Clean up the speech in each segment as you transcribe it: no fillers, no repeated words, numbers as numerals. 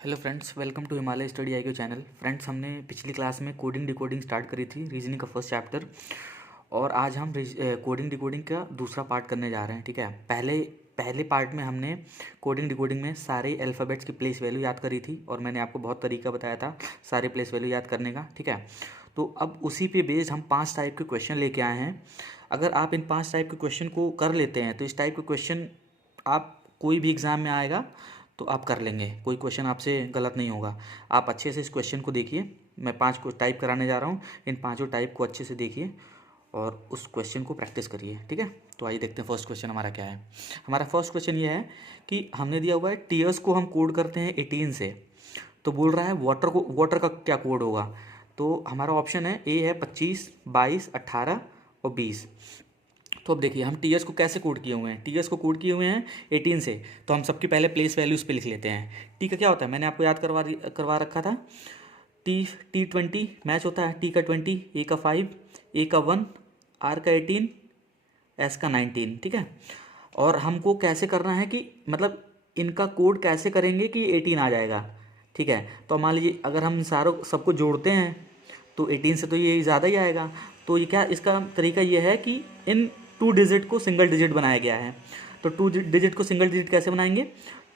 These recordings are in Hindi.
Hello friends, welcome to Himalaya study IQ channel. Friends, हमने पिछली क्लास में कोडिंग डिकोडिंग स्टार्ट करी थी, रीजनिंग का फर्स्ट चैप्टर। और आज हम कोडिंग डिकोडिंग का दूसरा पार्ट करने जा रहे हैं। ठीक है, पहले पहले पार्ट में हमने कोडिंग डिकोडिंग में सारे अल्फ़ाबेट्स की प्लेस वैल्यू याद करी थी और मैंने आपको बहुत तरीका बताया था सारे प्लेस वैल्यू याद करने का। ठीक है, तो अब उसी पे बेस्ड हम 5 टाइप के क्वेश्चन लेके आए हैं। अगर आप इन 5 टाइप के क्वेश्चन को कर लेते हैं तो इस टाइप के क्वेश्चन आप कोई भी एग्ज़ाम में आएगा तो आप कर लेंगे, कोई क्वेश्चन आपसे गलत नहीं होगा। आप अच्छे से इस क्वेश्चन को देखिए, मैं 5 को टाइप कराने जा रहा हूँ। इन पाँचों टाइप को अच्छे से देखिए और उस क्वेश्चन को प्रैक्टिस करिए। ठीक है, तो आइए देखते हैं फर्स्ट क्वेश्चन हमारा क्या है। हमारा फर्स्ट क्वेश्चन ये है कि हमने दिया हुआ है टीयर्स को हम कोड करते हैं 18 से। तो बोल रहा है वाटर का क्या कोड होगा। तो हमारा ऑप्शन है ए है 25, 22, 18 और 20। तो अब देखिए हम टीयर्स को कैसे कोड किए हुए हैं। टीयर्स को कोड किए हुए हैं 18 से, तो हम सबके पहले प्लेस वैल्यूज़ पे लिख लेते हैं। टी का क्या होता है, मैंने आपको याद करवा रखा था। टी 20 मैच होता है, टी का 20, ए का 5, ए का 1, आर का 18, एस का 19। ठीक है, और हमको कैसे करना है कि मतलब इनका कोड कैसे करेंगे कि 18 आ जाएगा। ठीक है, तो मान लीजिए अगर हम सबको जोड़ते हैं तो 18 से तो ये ज़्यादा ही आएगा। तो ये क्या, इसका तरीका ये है कि इन 2 डिजिट को सिंगल डिजिट बनाया गया है। तो 2 डिजिट को सिंगल डिजिट कैसे बनाएंगे,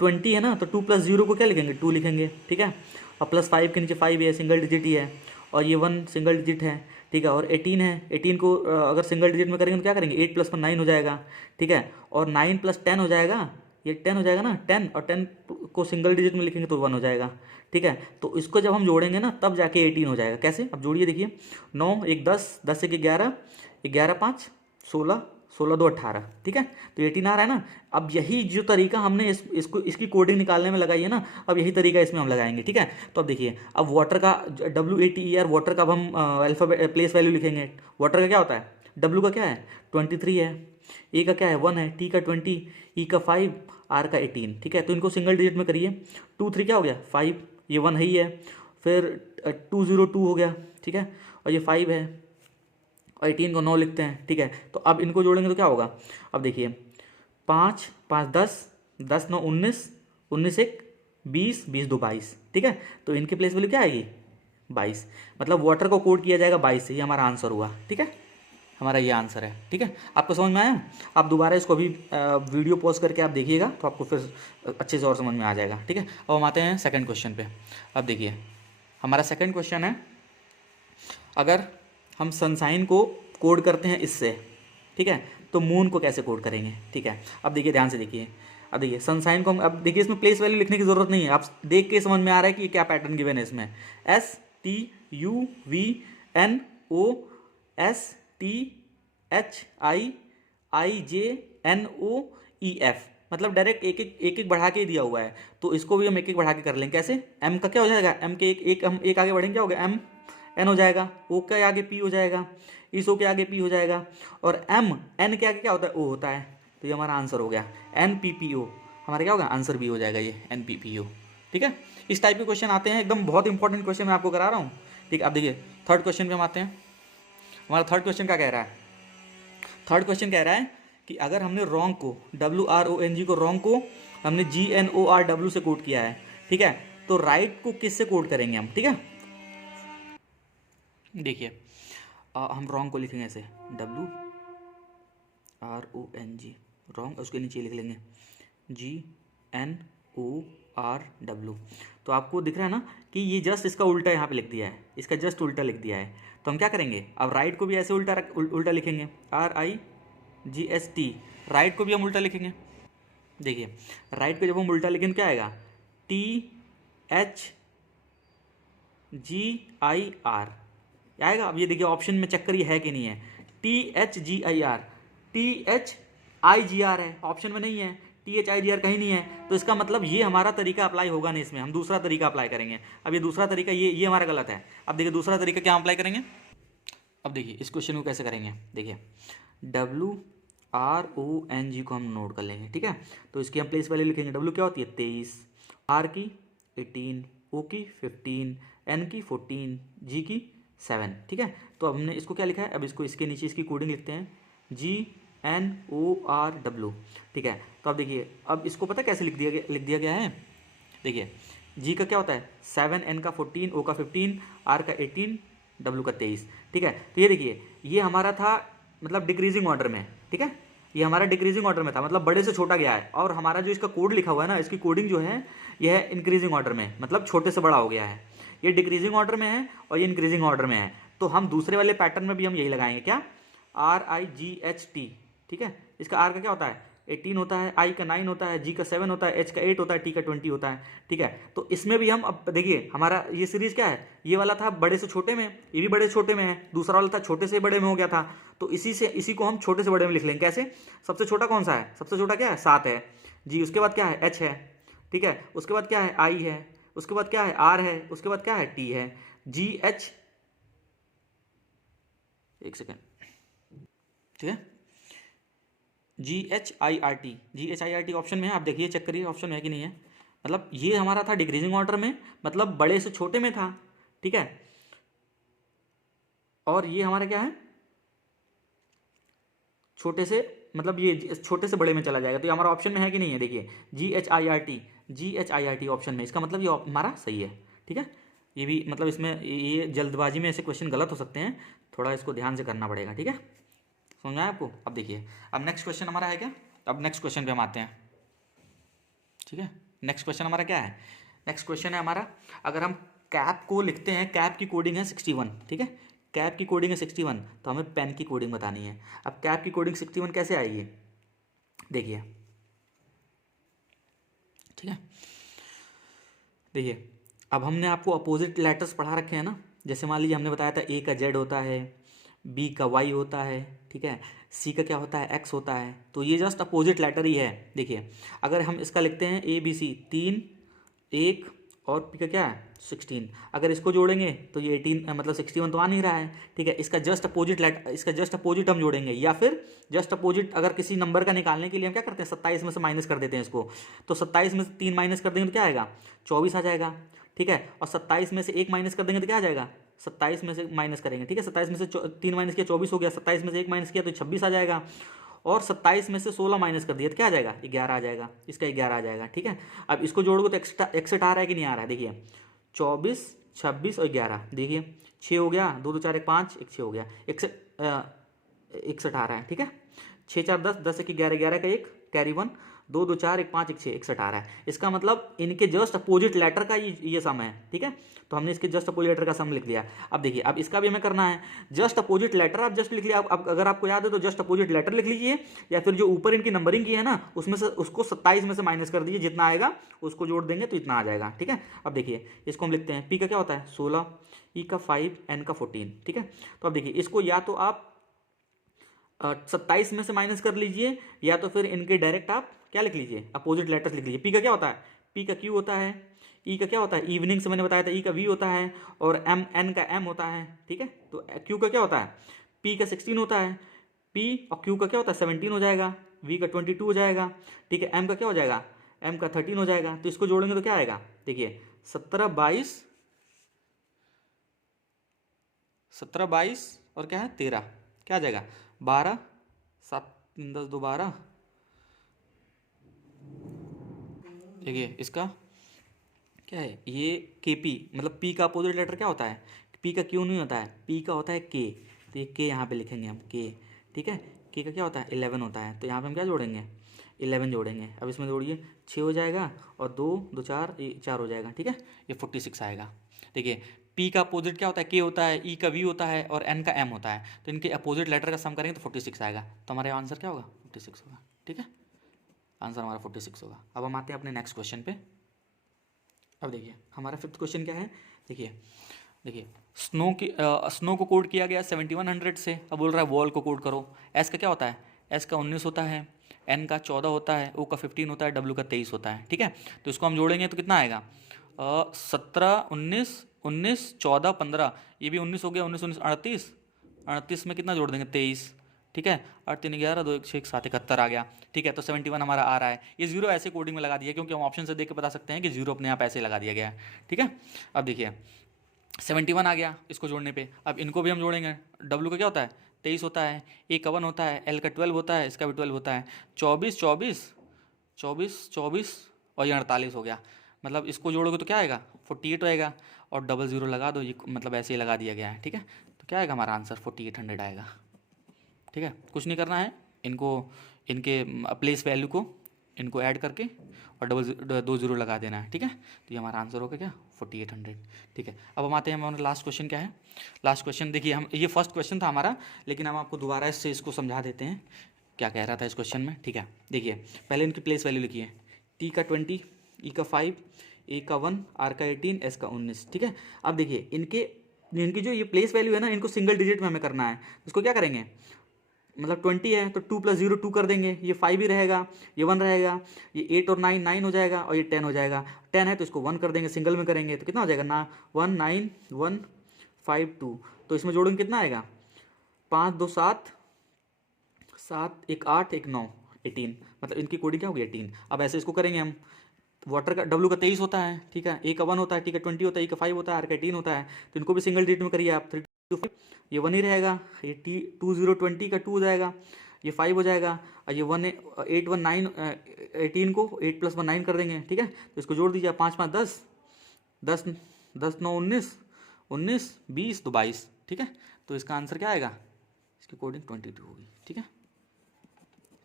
20 है ना, तो 2 + 0 को क्या लिखेंगे, 2 लिखेंगे। ठीक है, और +5 के नीचे 5 है, सिंगल डिजिट ही है। और ये 1 सिंगल डिजिट है। ठीक है, और 18 है, 18 को अगर सिंगल डिजिट में करेंगे तो क्या करेंगे, 8 + 1 9 हो जाएगा। ठीक है, और 9 + 10 हो जाएगा, ये 10 हो जाएगा ना, 10 और 10 को सिंगल डिजिट में लिखेंगे तो 1 हो जाएगा। ठीक है, तो इसको जब हम जोड़ेंगे ना तब जाके 18 हो जाएगा। कैसे, अब जोड़िए देखिए, 9 1 10, 10 1 11, 11 5 16, 16 2 18। ठीक है, तो 18 आ रहा है ना। अब यही जो तरीका हमने इसकी कोडिंग निकालने में लगाई है ना, अब यही तरीका इसमें हम लगाएंगे। ठीक है, तो अब देखिए, अब वाटर का WATER वाटर का अब हम अल्फाबेट प्लेस वैल्यू लिखेंगे। वाटर का क्या होता है, W का क्या है 23 है, ए का क्या है 1 है, टी का 20, ई का 5, आर का 18। ठीक है, तो इनको सिंगल डिजिट में करिए। 2 3 क्या हो गया 5, ये 1 है ही है। फिर 2 0 2 हो गया। ठीक है, और ये 5 है और 18 को 9 लिखते हैं। ठीक है, तो अब इनको जोड़ेंगे तो क्या होगा, अब देखिए 5 5 10, 10 9 19, 19 1 20, 20 2 22। ठीक है, तो इनकी प्लेस वैल्यू क्या आएगी 22। मतलब वाटर को कोड किया जाएगा 22 से, ये हमारा आंसर हुआ। ठीक है, हमारा ये आंसर है। ठीक है, आपको समझ में आया। आप दोबारा इसको अभी वीडियो पॉज करके आप देखिएगा तो आपको फिर अच्छे से और समझ में आ जाएगा। ठीक है, अब हम आते हैं सेकंड क्वेश्चन पे। अब देखिए हमारा सेकंड क्वेश्चन है, अगर हम सनसाइन को कोड करते हैं इससे, ठीक है, तो मून को कैसे कोड करेंगे। ठीक है, अब देखिए ध्यान से देखिए। अब देखिए सनसाइन को हम, अब देखिए इसमें प्लेस वैल्यू लिखने की ज़रूरत नहीं है, आप देख के समझ में आ रहा है कि क्या पैटर्न गिवन है इसमें। STUVNOSTHIIJNOEF, मतलब डायरेक्ट एक एक बढ़ा के ही दिया हुआ है। तो इसको भी हम एक एक बढ़ा के कर लेंगे। कैसे, एम का क्या हो जाएगा, एम के एक हम एक आगे बढ़ेंगे, क्या हो गया एम एन हो जाएगा, ओ के आगे पी हो जाएगा, इस ओ के आगे पी हो जाएगा, और एम एन के आगे क्या होता है, ओ होता है। तो ये हमारा आंसर हो गया NPPO। हमारा क्या होगा, आंसर बी हो जाएगा ये NPPO। ठीक है, इस टाइप के क्वेश्चन आते हैं, एकदम बहुत इंपॉर्टेंट क्वेश्चन मैं आपको करा रहा हूँ। ठीक है, अब देखिए थर्ड क्वेश्चन पे हम आते हैं। हमारा थर्ड क्वेश्चन क्या कह रहा है, थर्ड क्वेश्चन कह रहा है कि अगर हमने रॉन्ग को WRONG को रॉन्ग को हमने GNORW से कोड किया है। ठीक है, तो राइट को किससे कोड करेंगे हम। ठीक है, देखिए हम रॉन्ग को लिखेंगे ऐसे WRONG रॉन्ग, उसके नीचे लिख लेंगे GNORW। तो आपको दिख रहा है ना कि ये जस्ट इसका उल्टा यहाँ पे लिख दिया है, इसका जस्ट उल्टा लिख दिया है। तो हम क्या करेंगे, अब राइट को भी ऐसे उल्टा लिखेंगे, RIGST, राइट को भी हम उल्टा लिखेंगे। देखिए राइट को जब हम उल्टा लिखेंगे क्या आएगा, THGIR आएगा। अब ये देखिए ऑप्शन में चेक करिए है कि नहीं है, THGIR, THIGR है, ऑप्शन में नहीं है, THIGR कहीं नहीं है। तो इसका मतलब ये हमारा तरीका अप्लाई होगा नहीं इसमें, हम दूसरा तरीका अप्लाई करेंगे। अब ये दूसरा तरीका ये हमारा गलत है। अब देखिए दूसरा तरीका क्या अप्लाई करेंगे। अब देखिए इस क्वेश्चन को कैसे करेंगे, देखिए WRONG को हम नोट कर लेंगे। ठीक है, तो इसकी हम प्लेस वैल्यू लिखेंगे। W क्या होती है 23, R की 18, O की 15, N की 14, G की 7। ठीक है, तो अब हमने इसको क्या लिखा है, अब इसको इसके नीचे इसकी कोडिंग लिखते हैं GNORW। ठीक है, तो अब देखिए अब इसको पता कैसे लिख दिया गया है। देखिए जी का क्या होता है 7, एन का 14, ओ का 15, आर का 18, डब्ल्यू का 23। ठीक है, तो ये देखिए ये हमारा था मतलब डिक्रीजिंग ऑर्डर में। ठीक है, ये हमारा डिक्रीजिंग ऑर्डर में था, मतलब बड़े से छोटा गया है, और हमारा जो इसका कोड लिखा हुआ है ना, इसकी कोडिंग जो है यह है इंक्रीजिंग ऑर्डर में, मतलब छोटे से बड़ा हो गया है। ये डिक्रीजिंग ऑर्डर में है और ये इंक्रीजिंग ऑर्डर में है, तो हम दूसरे वाले पैटर्न में भी हम यही लगाएंगे, क्या, RIGHT। ठीक है, इसका आर का क्या होता है 18 होता है, आई का 9 होता है, जी का 7 होता है, एच का 8 होता है, टी का 20 होता है। ठीक है, तो इसमें भी हम अब देखिए हमारा ये सीरीज क्या है, ये वाला था बड़े से छोटे में, ये भी बड़े से छोटे में है, दूसरा वाला था छोटे से बड़े में हो गया था, तो इसी को हम छोटे से बड़े में लिख लेंगे। कैसे, सबसे छोटा कौन सा है, सबसे छोटा क्या है 7 है जी, उसके बाद क्या है एच है, ठीक है, उसके बाद क्या है आई है, उसके बाद क्या है आर है, उसके बाद क्या है टी है, जी एच, एक सेकेंड, ठीक है, GHIRT ऑप्शन में है, आप देखिए चेक करिए ऑप्शन में है कि नहीं है। मतलब ये हमारा था डिक्रीजिंग ऑर्डर में, मतलब बड़े से छोटे में था। ठीक है, और ये हमारा क्या है छोटे से, मतलब ये छोटे से बड़े में चला जाएगा, तो ये हमारा ऑप्शन में है कि नहीं है, देखिए GHIRT ऑप्शन में, इसका मतलब ये हमारा सही है। ठीक है, ये भी मतलब इसमें ये जल्दबाजी में ऐसे क्वेश्चन गलत हो सकते हैं, थोड़ा इसको ध्यान से करना पड़ेगा। ठीक है, समझ में आया आपको। अब देखिए, अब नेक्स्ट क्वेश्चन हमारा है क्या, अब नेक्स्ट क्वेश्चन पे हम आते हैं। ठीक है, नेक्स्ट क्वेश्चन हमारा क्या है, नेक्स्ट क्वेश्चन है हमारा, अगर हम कैप को लिखते हैं, कैप की कोडिंग है 61। ठीक है, कैप की कोडिंग है 61, तो हमें पेन की कोडिंग बतानी है। अब कैप की कोडिंग 61 कैसे आएगी, देखिए, ठीक है, देखिए अब हमने आपको अपोजिट लेटर्स पढ़ा रखे हैं ना, जैसे मान लीजिए हमने बताया था ए का जेड होता है, बी का वाई होता है, ठीक है, सी का क्या होता है एक्स होता है, तो ये जस्ट अपोजिट लेटर ही है। देखिए अगर हम इसका लिखते हैं ABC 3, 1 और पी का क्या है 16, अगर इसको जोड़ेंगे तो ये 18 मतलब 61 तो आ नहीं रहा है। ठीक है, इसका जस्ट अपोजिट इसका जस्ट अपोजिट हम जोड़ेंगे, या फिर जस्ट अपोजिट अगर किसी नंबर का निकालने के लिए हम क्या करते हैं 27 में से माइनस कर देते हैं इसको, तो 27 में से 3 माइनस कर देंगे तो क्या आएगा 24 आ जाएगा। ठीक है, और 27 में से 1 माइनस कर देंगे तो क्या आ जाएगा 27 में से माइनस करेंगे। ठीक है, 27 में से 3 माइनस किया 24 हो गया, 27 में से 1 माइनस किया तो 26 आ जाएगा, और 27 में से 16 माइनस कर दिया तो क्या आ जाएगा 11 आ जाएगा, इसका 11 आ जाएगा। ठीक है, अब इसको जोड़ोगे तो एक्स्ट्रा 61 आ रहा है कि नहीं आ रहा है, देखिए 24, 26 और 11, देखिए 6 हो गया, 2 2 4 1 5, 1 6 हो गया, 61 आ रहा है। ठीक है, 6 4 10, 10 1 11, 11 का 1 कैरी 1, 2 2 4 1 5 1 6, 61 आ रहा है। इसका मतलब इनके जस्ट अपोजिट लेटर का ये सम है। ठीक है, तो हमने इसके जस्ट अपोजिट लेटर का सम लिख दिया। अब देखिए, अब इसका भी हमें करना है, जस्ट अपोजिट लेटर आप जस्ट लिख लिया। अब अगर आपको याद है तो जस्ट अपोजिट लेटर लिख लीजिए, या फिर जो ऊपर इनकी नंबरिंग की है ना उसमें से उसको 27 में से माइनस कर दीजिए, जितना आएगा उसको जोड़ देंगे तो इतना आ जाएगा। ठीक है, अब देखिए इसको हम लिखते हैं, पी का क्या होता है 16, ई का 5, एन का 14। ठीक है, तो अब देखिए इसको या तो आप 27 में से माइनस कर लीजिए, या तो फिर इनके डायरेक्ट आप क्या लिख लीजिए अपोजिट लेटर्स लिख लीजिए। पी का क्या होता है, पी का क्यू होता है, ई का क्या होता है इवनिंग से मैंने बताया था, ई का वी होता है, और एम एन का एम होता है। ठीक है, तो क्यू का क्या होता है पी का 16 होता है, पी और क्यू का क्या होता है 17 हो जाएगा, वी का 22 हो जाएगा। ठीक है, एम का क्या हो जाएगा एम का 13 हो जाएगा, तो इसको जोड़ेंगे तो क्या आएगा देखिए 17 22 और क्या है 13, क्या आ जाएगा 12, 7 3 10 2 12। देखिए इसका क्या है ये के पी, मतलब पी का अपोजिट लेटर क्या होता है, पी का क्यू नहीं होता है, पी का होता है के, तो ये के यहाँ पे लिखेंगे हम के। ठीक है, के का क्या होता है 11 होता है, तो यहाँ पे हम क्या जोड़ेंगे 11 जोड़ेंगे। अब इसमें जोड़िए 6 हो जाएगा, और 2 2 4 4 हो जाएगा। ठीक है, ये 46 आएगा। देखिए पी का अपोजिट क्या होता है के होता है, ई का वी होता है, और एन का एम होता है, तो इनके अपोजिट लेटर का सम करेंगे तो 46 आएगा, तो हमारा आंसर क्या होगा 46 होगा। ठीक है, आंसर हमारा 46 होगा। अब हम आते हैं अपने नेक्स्ट क्वेश्चन पे। अब देखिए हमारा फिफ्थ क्वेश्चन क्या है, देखिए देखिए स्नो को कोड किया गया 7100 से, अब बोल रहा है वॉल को कोड करो। एस का क्या होता है, एस का 19 होता है, एन का 14 होता है, ओ का 15 होता है, डब्ल्यू का 23 होता है। ठीक है, तो इसको हम जोड़ेंगे तो कितना आएगा 17 19 19 14 15, ये भी 19 हो गया, 19 19 38, 38 में कितना जोड़ देंगे 23। ठीक है, 8 3 11 2 1 6 7 71 आ गया। ठीक है, तो 71 हमारा आ रहा है। ये जीरो ऐसे कोडिंग में लगा दिया, क्योंकि हम ऑप्शन से देख के बता सकते हैं कि जीरो अपने आप ऐसे लगा दिया गया है। ठीक है, अब देखिए 71 आ गया इसको जोड़ने पे, अब इनको भी हम जोड़ेंगे। डब्ल्यू का क्या होता है 23 होता है, ए का 1 होता है, एल का 12 होता है, इसका भी 12 होता है, 24 24 24 24 और ये 48 हो गया। मतलब इसको जोड़ोगे तो क्या आएगा 48 आएगा, और डबल ज़ीरो लगा दो, ये मतलब ऐसे ही लगा दिया गया है, ठीक है। तो क्या आएगा हमारा आंसर 4800 आएगा, ठीक है। कुछ नहीं करना है, इनको इनके प्लेस वैल्यू को इनको ऐड करके और दो ज़ीरो लगा देना है, ठीक है। तो ये हमारा आंसर होगा क्या 4800, ठीक है। अब हम आते हैं हमारा लास्ट क्वेश्चन क्या है। लास्ट क्वेश्चन देखिए, हम ये फर्स्ट क्वेश्चन था हमारा, लेकिन हम आपको दोबारा इससे इसको समझा देते हैं क्या कह रहा था इस क्वेश्चन में, ठीक है। देखिए पहले इनकी प्लेस वैल्यू लिखिए, टी का 20, ई का 5, ए का 1, आर का 18, एस का 19, ठीक है। अब देखिए इनकी जो ये प्लेस वैल्यू है ना, इनको सिंगल डिजिट में हमें करना है। इसको क्या करेंगे, मतलब 20 है तो 2 + 0 2 कर देंगे, ये 5 ही रहेगा, ये 1 रहेगा, ये 8 और 9 9 हो जाएगा, और ये 10 हो जाएगा। 10 है तो इसको 1 कर देंगे, सिंगल में करेंगे तो कितना हो जाएगा ना 1 9 1 5 2। तो इसमें जोड़ेंगे कितना आएगा 5 2 7 7 1 8 1 9 18, मतलब इनकी कोडिंग क्या होगी 18। अब ऐसे इसको करेंगे हम, वाटर का डब्ल्यू का 23 होता है, ठीक है, ए का 1 होता है, टी का 20 होता है, ई का 5 होता है, आर का 18 होता है। तो इनको भी सिंगल डिजिट में करिए आप, 3 2 5, ये 1 ही रहेगा, ये टी 2 0 20 का 2 हो जाएगा, ये 5 हो जाएगा, और ये 1 8 1 9 18 को 8 + 1 9 कर देंगे, ठीक है। तो इसको जोड़ दीजिए, 5 5 10 10 10 9 19 19 20 तो 22, ठीक है। तो इसका आंसर क्या आएगा, इसकी कोडिंग 22 होगी, ठीक है।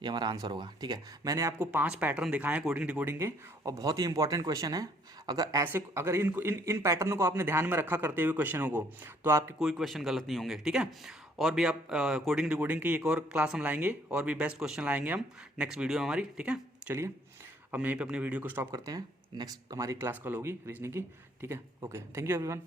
ये हमारा आंसर होगा, ठीक है। मैंने आपको 5 पैटर्न दिखाए हैं कोडिंग डिकोडिंग के, और बहुत ही इंपॉर्टेंट क्वेश्चन है। अगर इनको इन पैटर्न को आपने ध्यान में रखा करते हुए क्वेश्चनों को, तो आपके कोई क्वेश्चन गलत नहीं होंगे, ठीक है। और भी आप कोडिंग डिकोडिंग की एक और क्लास हम लाएंगे, और भी बेस्ट क्वेश्चन लाएंगे हम नेक्स्ट वीडियो में हमारी, ठीक है। चलिए अब यहीं पे अपनी वीडियो को स्टॉप करते हैं, नेक्स्ट हमारी क्लास कल होगी रीजनिंग की, ठीक है। Okay, thank you everyone.